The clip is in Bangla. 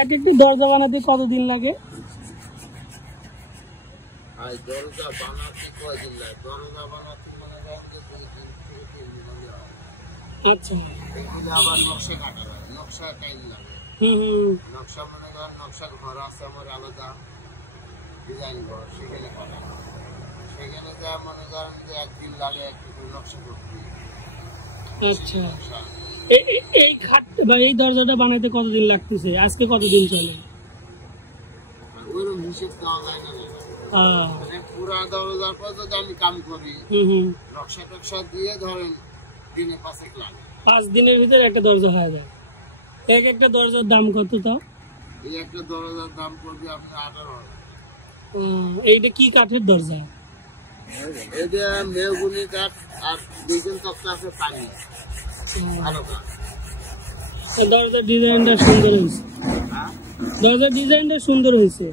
এক একটি দরজা বানাতে কতদিন লাগে? দরজা বানাতে কয়দিন লাগে? দরজা বানাতে মনে করেন যে 2 দিন থেকে 3 দিন লাগে। আচ্ছা, এগুলো আবার নকশা কাটা হয়, নকশা টাইম লাগে। নকশা মনে করেন নকশার ঘর আছে আমার আলাদা, ডিজাইন ঘর, সেখানে কাটা হয়। সেখানে যা মনে করেন যে 1 দিন লাগে একটু নকশা করতে। আচ্ছা, এই খাট বা এই দরজাটা বানাইতে কতদিন লাগতেছে? আজকে কতদিন চলে? ওইরকম হিসেব দেওয়া যায় না। পুরা দরজার পর যদি আমি কাম করি, নকশা টকশা দিয়ে ধরেন দিনে 5 লাগে। 5 দিনের ভিতরে একটা দরজা হয়ে যায়। এক একটা দরজার দাম কত তাও? এই একটা দরজার দাম পড়বে আপনার 18,000। এইটা কি কাঠের দরজা? এটা মেহগুনি কাঠ আর ডিজাইন তক্তা আছে পানি। ভালো কাঠ। দরজার ডিজাইনটা সুন্দর হয়েছে। দরজার ডিজাইনটা সুন্দর হয়েছে।